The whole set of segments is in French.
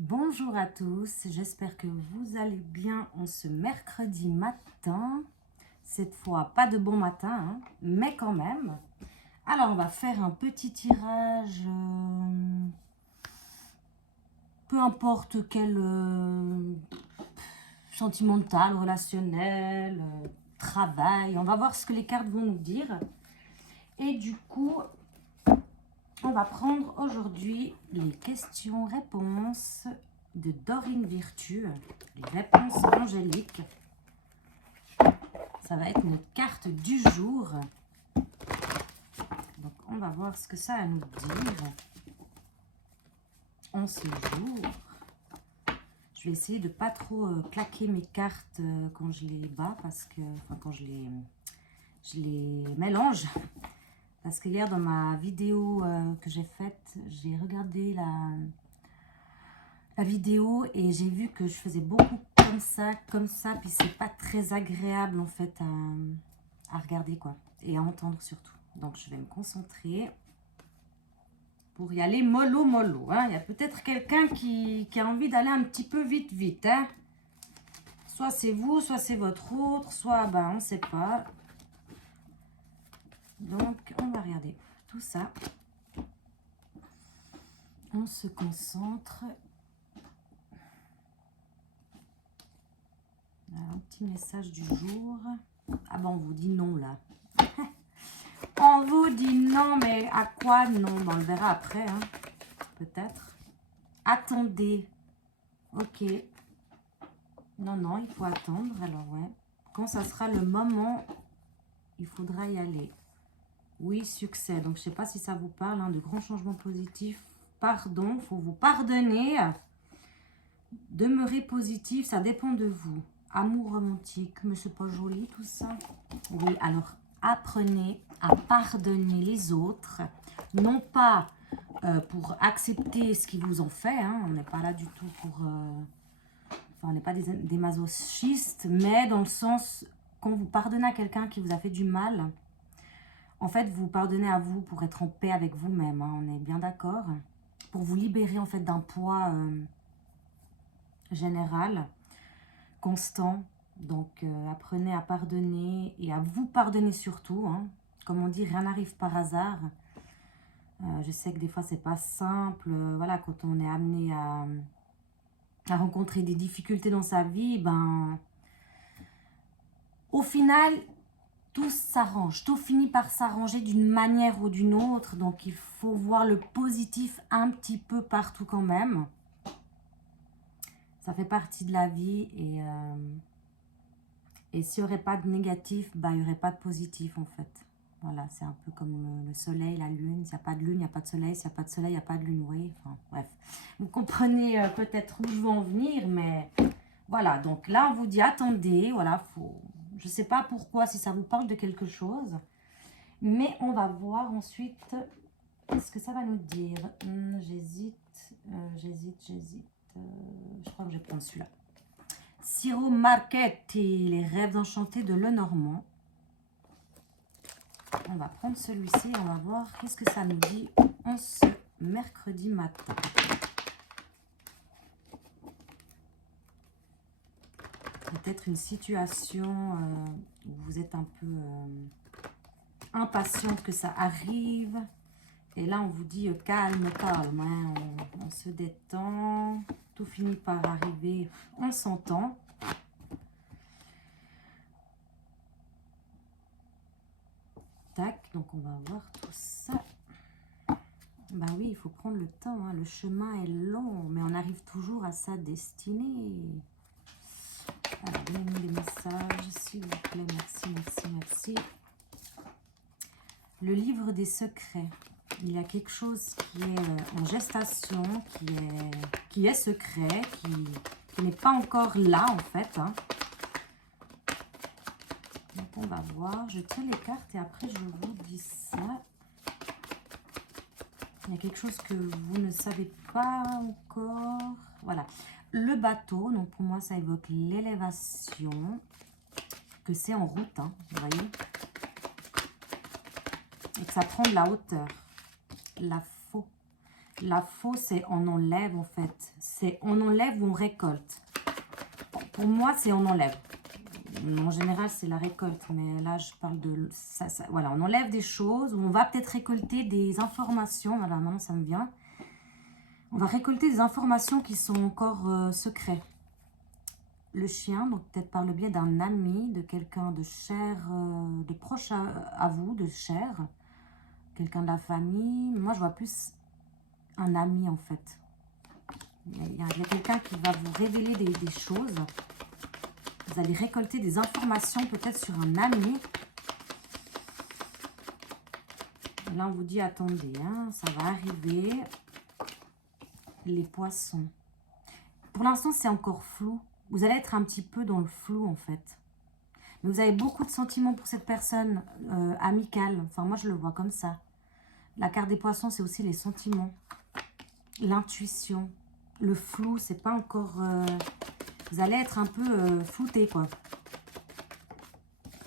Bonjour à tous, j'espère que vous allez bien en ce mercredi matin. Cette fois, pas de bon matin, hein, mais quand même. Alors, on va faire un petit tirage, peu importe quel sentimental, relationnel, travail. On va voir ce que les cartes vont nous dire. Et du coup, on va prendre aujourd'hui les questions-réponses de Dorine Virtue, les réponses angéliques. Ça va être notre carte du jour. Donc, on va voir ce que ça a à nous dire en ce jour. Je vais essayer de ne pas trop claquer mes cartes quand je les bats, parce que, enfin, quand je les mélange. Parce que hier, dans ma vidéo que j'ai faite, j'ai regardé la vidéo et j'ai vu que je faisais beaucoup comme ça, puis c'est pas très agréable en fait à regarder quoi, et à entendre surtout. Donc je vais me concentrer pour y aller mollo mollo. Hein. Il y a peut-être quelqu'un qui a envie d'aller un petit peu vite. Hein. Soit c'est vous, soit c'est votre autre, soit ben on ne sait pas. Donc on va regarder tout ça. On se concentre. Un petit message du jour. Ah ben on vous dit non là. On vous dit non, mais à quoi non? Ben, on le verra après, hein. Peut-être. Attendez. Ok. Non, il faut attendre. Alors ouais. Quand ça sera le moment, il faudra y aller. Oui, succès. Donc je sais pas si ça vous parle, hein, de grands changements positifs. Pardon, il faut vous pardonner. Demeurez positif, ça dépend de vous. Amour romantique, mais c'est pas joli tout ça. Oui, alors apprenez à pardonner les autres, non pas pour accepter ce qu'ils vous ont fait, hein, on n'est pas là du tout pour... enfin, on n'est pas des masochistes, mais dans le sens, quand vous pardonnez à quelqu'un qui vous a fait du mal, en fait, vous pardonnez à vous pour être en paix avec vous-même, hein, on est bien d'accord, pour vous libérer en fait d'un poids général, constant. Donc, apprenez à pardonner et à vous pardonner surtout. Hein. Comme on dit, rien n'arrive par hasard. Je sais que des fois, c'est pas simple. Voilà, quand on est amené à rencontrer des difficultés dans sa vie, ben, au final, tout s'arrange. Tout finit par s'arranger d'une manière ou d'une autre. Donc, il faut voir le positif un petit peu partout quand même. Ça fait partie de la vie et s'il n'y aurait pas de négatif, bah, il n'y aurait pas de positif en fait. Voilà, c'est un peu comme le soleil, la lune. S'il n'y a pas de lune, il n'y a pas de soleil. S'il n'y a pas de soleil, il n'y a pas de lune. Oui, enfin, bref. Vous comprenez peut-être où je veux en venir, mais voilà. Donc là, on vous dit, attendez, voilà, je ne sais pas pourquoi, si ça vous parle de quelque chose, mais on va voir ensuite ce que ça va nous dire. J'hésite. Je crois que je vais prendre celui-là. Ciro Marchetti, les rêves enchantés de Lenormand. On va prendre celui-ci et on va voir qu'est-ce que ça nous dit en ce mercredi matin. Peut-être une situation où vous êtes un peu impatiente que ça arrive. Et là, on vous dit calme. Hein, on se détend. Tout finit par arriver. On s'entend. Tac, donc on va voir tout ça. Ben oui, il faut prendre le temps. Hein. Le chemin est long, mais on arrive toujours à sa destinée. Alors, donnez-nous des messages, s'il vous plaît. Merci. Le livre des secrets. Il y a quelque chose qui est en gestation, qui est secret, qui n'est pas encore là, en fait. Hein. Donc, on va voir. Je tire les cartes et après, je vous dis ça. Il y a quelque chose que vous ne savez pas encore. Voilà. Le bateau, donc pour moi, ça évoque l'élévation, que c'est en route, hein, vous voyez. Et que ça prend de la hauteur. La faux. La faux, c'est on enlève en fait. C'est on enlève ou on récolte. Pour moi, c'est on enlève. En général, c'est la récolte. Mais là, je parle de... voilà, on enlève des choses. Ou on va peut-être récolter des informations. Voilà, maintenant, ça me vient. On va récolter des informations qui sont encore secrètes. Le chien, donc peut-être par le biais d'un ami, de quelqu'un de cher, de proche à vous, de cher. Quelqu'un de la famille. Moi, je vois plus un ami, en fait. Il y a quelqu'un qui va vous révéler des choses. Vous allez récolter des informations peut-être sur un ami. Là, on vous dit, attendez, hein, ça va arriver. Les poissons. Pour l'instant, c'est encore flou. Vous allez être un petit peu dans le flou, en fait. Mais vous avez beaucoup de sentiments pour cette personne amicale. Enfin, moi, je le vois comme ça. La carte des poissons, c'est aussi les sentiments. L'intuition. Le flou, c'est pas encore... vous allez être un peu flouté, quoi.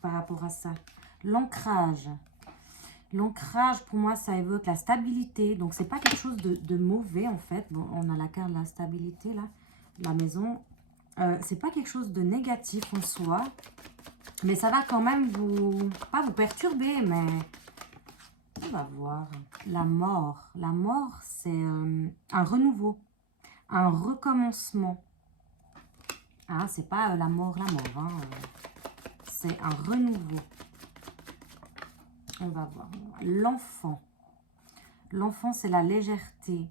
Par rapport à ça. L'ancrage. L'ancrage, pour moi, ça évoque la stabilité. Donc, c'est pas quelque chose de mauvais, en fait. Bon, on a la carte de la stabilité, là. La maison. C'est pas quelque chose de négatif en soi. Mais ça va quand même vous... pas vous perturber, mais... on va voir. La mort. La mort, c'est un renouveau. Un recommencement. Hein, c'est pas la mort. Hein. C'est un renouveau. On va voir. L'enfant. L'enfant, c'est la légèreté.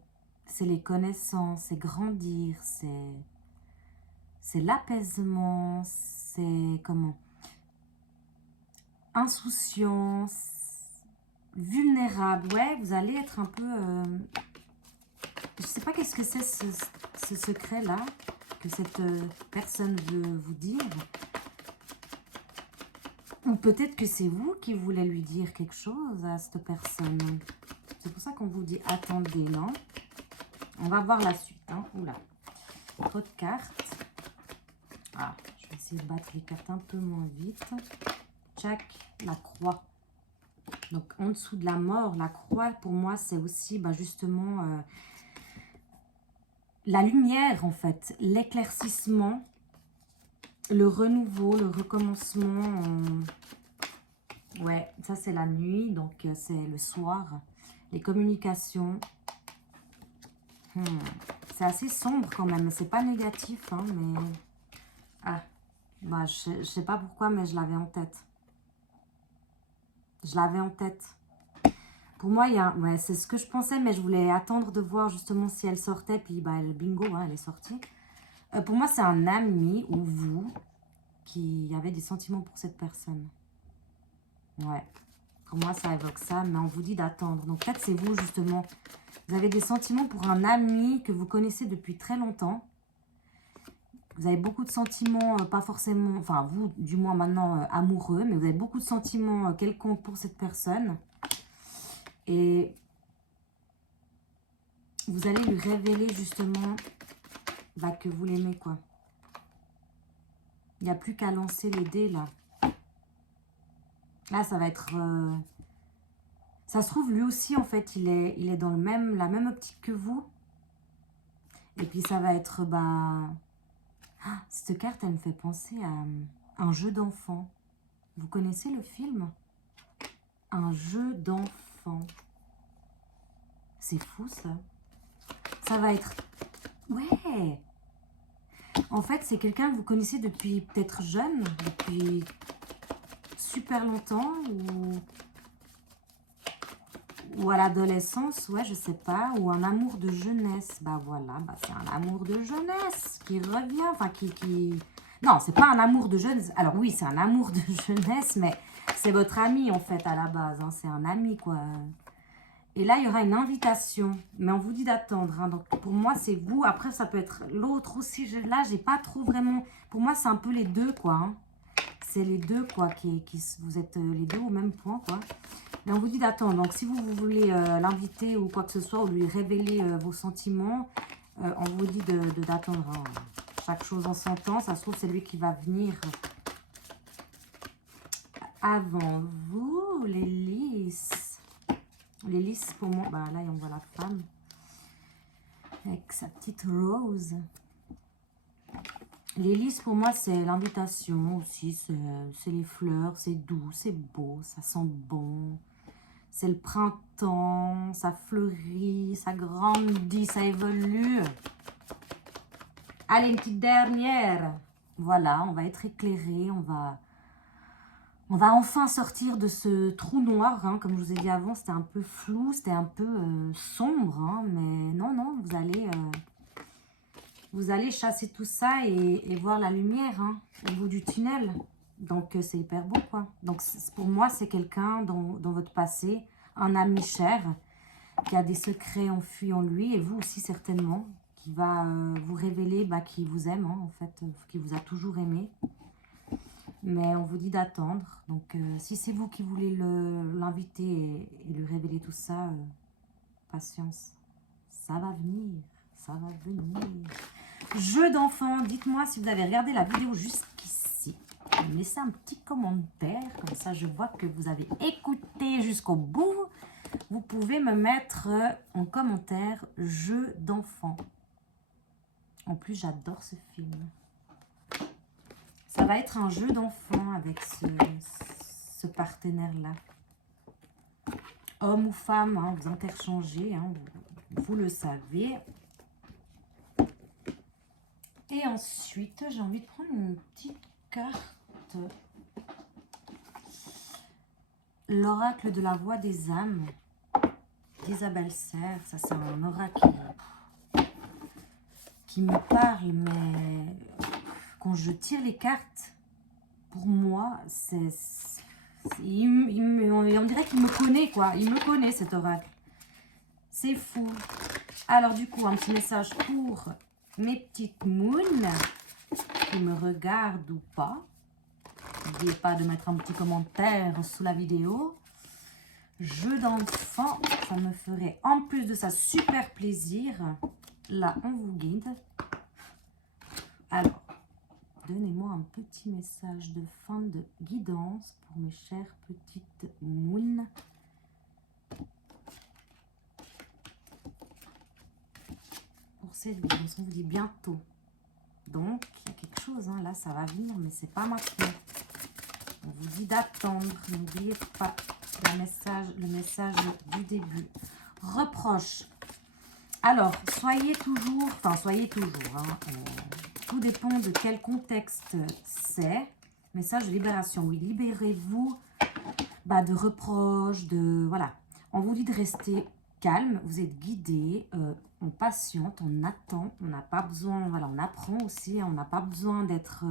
C'est les connaissances. C'est grandir. C'est l'apaisement. C'est comment? Insouciance. Vulnérable. Ouais, vous allez être un peu... je sais pas qu'est-ce que c'est ce secret-là que cette personne veut vous dire. Ou peut-être que c'est vous qui voulez lui dire quelque chose à cette personne. C'est pour ça qu'on vous dit attendez, non? On va voir la suite. Hein. Oula. Trop de cartes. Ah, je vais essayer de battre les cartes un peu moins vite. Tchac, la croix. Donc en dessous de la mort, la croix pour moi c'est aussi justement la lumière en fait. L'éclaircissement. Le renouveau, le recommencement. Ouais, ça c'est la nuit, donc c'est le soir. Les communications. C'est assez sombre quand même, c'est pas négatif, hein, mais... ah, je sais pas pourquoi, mais je l'avais en tête. Je l'avais en tête. Pour moi, il y a... ouais, c'est ce que je pensais, mais je voulais attendre de voir justement si elle sortait, puis bingo, hein, elle est sortie. Pour moi, c'est un ami ou vous qui avez des sentiments pour cette personne. Ouais. Pour moi, ça évoque ça, mais on vous dit d'attendre. Donc, peut-être c'est vous, justement. Vous avez des sentiments pour un ami que vous connaissez depuis très longtemps. Vous avez beaucoup de sentiments, pas forcément... enfin, vous, du moins maintenant, amoureux. Mais vous avez beaucoup de sentiments quelconques pour cette personne. Et vous allez lui révéler, justement, que vous l'aimez, quoi. Il n'y a plus qu'à lancer les dés, là. Là, ça va être... ça se trouve, lui aussi, en fait, il est dans la même optique que vous. Et puis, ça va être... ah, cette carte, elle me fait penser à un jeu d'enfant. Vous connaissez le film? Un jeu d'enfant. C'est fou, ça. Ça va être... ouais. En fait, c'est quelqu'un que vous connaissez depuis peut-être jeune, depuis super longtemps, ou à l'adolescence, ouais, je sais pas, ou un amour de jeunesse. Voilà, c'est un amour de jeunesse qui revient, enfin qui... non, c'est pas un amour de jeunesse. Alors oui, c'est un amour de jeunesse, mais c'est votre ami en fait à la base, hein, c'est un ami quoi. Et là, il y aura une invitation, mais on vous dit d'attendre. Hein, donc pour moi, c'est vous. Après, ça peut être l'autre aussi. Là, j'ai pas trop vraiment... pour moi, c'est un peu les deux quoi. Hein. C'est les deux quoi, vous êtes les deux au même point quoi. Mais on vous dit d'attendre. Donc, si vous voulez l'inviter ou quoi que ce soit, ou lui révéler vos sentiments, on vous dit d'attendre. Hein. Chaque chose en son temps. Ça se trouve, c'est lui qui va venir avant vous. Les lys. Les lys, pour moi, là, on voit la femme. avec sa petite rose. Les lys, pour moi, c'est l'invitation aussi. C'est les fleurs, c'est doux, c'est beau, ça sent bon. C'est le printemps, ça fleurit, ça grandit, ça évolue. Allez, une petite dernière. Voilà, on va être éclairé, on va enfin sortir de ce trou noir. Hein, comme je vous ai dit avant, c'était un peu flou, c'était un peu sombre. Hein, mais non, non, vous allez chasser tout ça et voir la lumière hein, au bout du tunnel. Donc, c'est hyper beau, quoi. Donc, pour moi, c'est quelqu'un dans votre passé, un ami cher, qui a des secrets enfuis en lui, et vous aussi, certainement, qui va vous révéler qu'il vous aime, hein, en fait, qui vous a toujours aimé. Mais on vous dit d'attendre. Donc, si c'est vous qui voulez l'inviter et lui révéler tout ça, patience. Ça va venir. Ça va venir. Jeu d'enfant. Dites-moi si vous avez regardé la vidéo jusqu'ici. Laissez un petit commentaire. Comme ça, je vois que vous avez écouté jusqu'au bout. Vous pouvez me mettre en commentaire jeu d'enfant. En plus, j'adore ce film. Ça va être un jeu d'enfant avec ce partenaire-là. Homme ou femme, hein, vous interchangez, hein, vous le savez. Et ensuite, j'ai envie de prendre une petite carte. L'oracle de la voix des âmes d'Isabelle Serre. Ça, c'est un oracle qui me parle, mais quand je tire les cartes, pour moi, on dirait qu'il me connaît, quoi. Il me connaît, cet oracle. C'est fou. Alors, du coup, un petit message pour mes petites moons qui me regardent ou pas. N'oubliez pas de mettre un petit commentaire sous la vidéo. Jeu d'enfant, ça me ferait en plus de ça super plaisir. Là, on vous guide. Alors, donnez-moi un petit message de fin de guidance pour mes chères petites moons. Pour cette guidance, on vous dit bientôt. Donc, il y a quelque chose, hein, là, ça va venir, mais c'est pas maintenant. On vous dit d'attendre, n'oubliez pas le message du début. Reproche. Alors, soyez toujours, hein, tout dépend de quel contexte c'est. Message de libération, oui, libérez-vous de reproches, voilà. On vous dit de rester calme, vous êtes guidé, on patiente, on attend, on n'a pas besoin, voilà, on apprend aussi, on n'a pas besoin d'être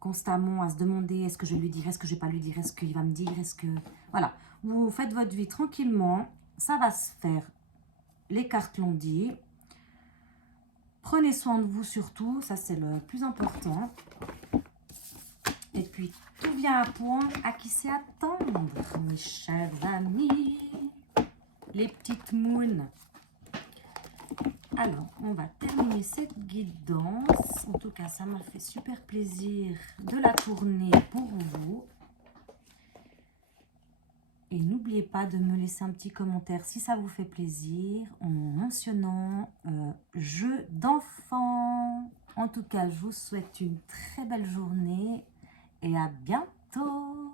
constamment à se demander est-ce que je vais lui dire, est-ce que je vais pas lui dire, est-ce qu'il va me dire, est-ce que... Voilà, vous faites votre vie tranquillement, ça va se faire. Les cartes l'ont dit. Prenez soin de vous surtout, ça c'est le plus important. Et puis, tout vient à point, à qui sait attendre, mes chers amis, les petites moons. Alors, on va terminer cette guidance. En tout cas, ça m'a fait super plaisir de la tourner pour vous. Et n'oubliez pas de me laisser un petit commentaire si ça vous fait plaisir en mentionnant jeu d'enfant. En tout cas, je vous souhaite une très belle journée et à bientôt.